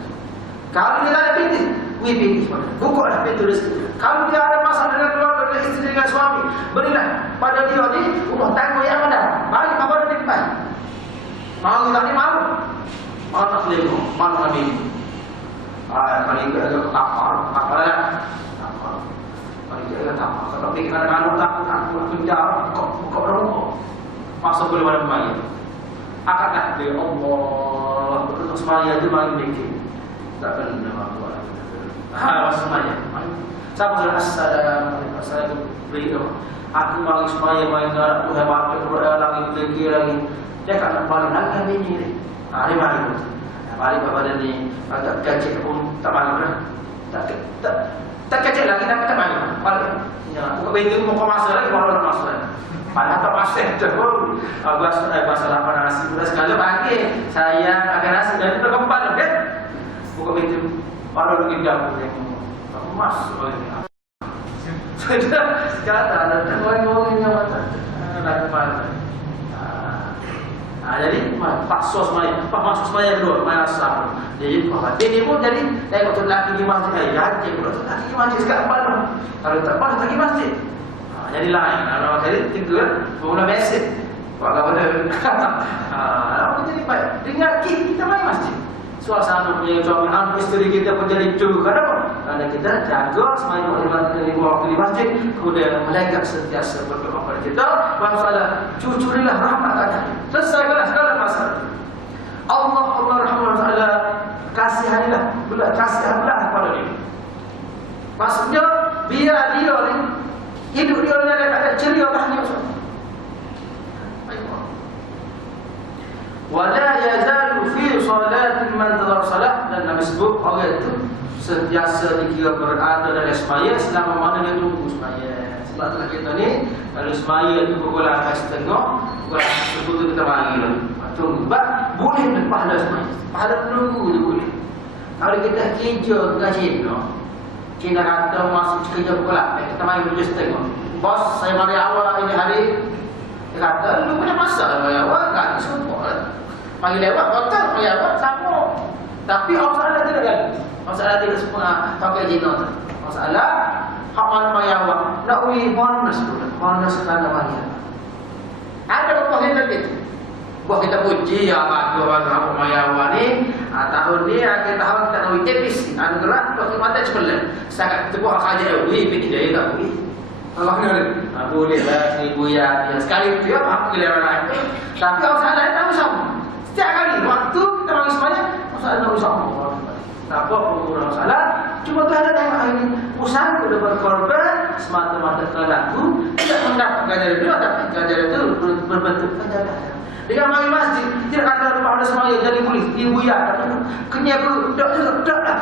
Kalau dia ada pintu, pintu bukalah pintu rezeki. Kalau dia ada masalah dengan keluarga, dengan isteri, dengan suami, berilah pada dia ni rumah tangga yang ada. Balik kepada dia kembali. Mau tak ni mau nak selingkuh, mau nak bini. Kali itu agak takar. Kali itu agak takar. Kalau fikir anak-anak takut penjara, buka rumah. Masuk boleh pada kembali. Akadlah dia Allah berdoa semaya itu malam dikit. tak kena apa lah. Semuanya. Siapa sudah assalamualaikum, assalamualaikum. Beri aku bagi supaya main Tuhan baca Quran lagi berzikir lagi. Dia kan balik lagi hari ini. Hari balik. Balik pada ni agak kecil pun tak balik dah. Tak kecil lagi tapi tak balik. Balik. Ya, aku bingung mau masuk lagi baru masuk lagi. Padahal tak masuk dah. Bahasa lapan nasi sudah sekali pagi. Saya akan nasi dan itu kembali kan. Bukan itu baru lagi dapur yang masuk lagi. Sudah kata ada orang yang nak mana. Jadi paksa semuanya, masuk semuanya kedua, masuk. Jadi ini pun jadi tengok tu laki di masjid, jadi kalau tu laki di masjid sekarang apa? Kalau tak apa lagi masjid. Jadi lain. Kalau jadi tinggal mula mesej. Kalau ada, apa jadi baik? Dengar kita main masjid. Suasana punya jamaah isteri kita pun jadi cukup. Kenapa? Karena kita jaga semuanya waktu di masjid. Kemudian malaikat sentiasa berdoa kepada kita. Masalah cucurilah rahmat ada. Selesaikanlah segala masalah. Allah Rahman Taala kasihanilah, kasihanlah kepada dia. Maksudnya biar dia ni hidup dia ni ada ceria bahagia. Wala yazalu fi salatin man tadar salat, dan Nabi sebut orang itu sentiasa dikira berada dalam semaya selama mana dia tunggu semaya. Sebab tu kita ni kalau semaya itu pukul 8.30, pukul 10 kita bagi lah. Tunggu. Boleh pahala semaya. Pahala tunggu tu boleh. Kalau kita kerja dengan Cina kata masuk kerja pukul 8, kita main 7.30. Bos, saya mari awal ini hari. Dia kata, lu punya masa mari awal, tak disumpah lah. Pagi lewat, kotor, pagi awal, sama. Tapi masalah tidak kan? Masalah tidak semua pakai Cina tu. Masalah, hak mana pagi awal. Nak ui bonus pula. Bonus kerana pagi awal. Ada apa kita gitu? Buat kita puji ya Pak Tuhan apa maya awal ni. Tahun ni akhir tahun kita nak ui tipis. Anugerah, bagi mata sebelah. Sangat tebuh saja ui, pergi jaya tak ui. Allah ni, boleh lah 1000 ya. Sekali tu ya, hak kita orang lain. Tapi masalah lain tak usah. Setiap kali waktu kita bagi semuanya, masalah tak usah. Tak apa pun masalah. Cuma tu ada tengok hari ni. Usaha aku dah berkorban semata-mata kerana aku tidak mendapat ganjaran itu, tapi ganjaran itu berbentuk ganjaran. Dengan mari masjid, tidak kata pada semaya jadi polis, ibu ya, kenyap tak dah.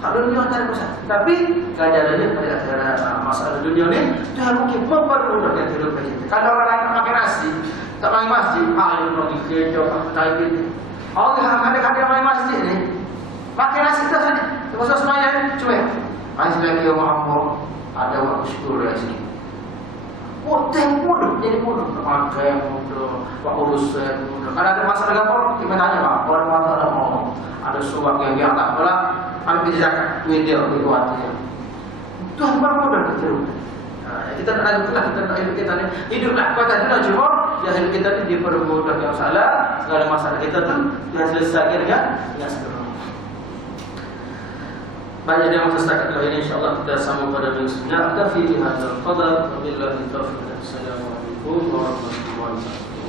Hak dunia tak ada usaha. Tapi ganjarannya pada masalah dunia ni, Tuhan mungkin mempermudahkan kehidupan kita. Kalau orang lain makan nasi, tak main masjid, yang pergi kerja, tak itu. Allah ada main masjid ni. Pakai nasi kita saja. Masa semuanya cuba. Masih lagi orang ada waktu syukur dari sini. Potong mudah, jadi mudah. Pakai mudah, waktu urusan mudah. Kalau ada masalah apa, kita tanya Pak. Orang masalah mau ada suap yang biar tak pula. Ambil zakat, video dibuat dia. Tuhan bermudah kita. Kita tak ada kita nak hidup kita ni. Hiduplah pada dunia cuma ya hidup kita ni dipermudah yang salah. Segala masalah kita tu dia selesaikan dengan yang segera. Banyak yang setakat kali ini insyaAllah kita sambung pada minggu seterusnya. Kita fi hadzal qadar wabillahi taufiq. Assalamualaikum warahmatullahi wabarakatuh.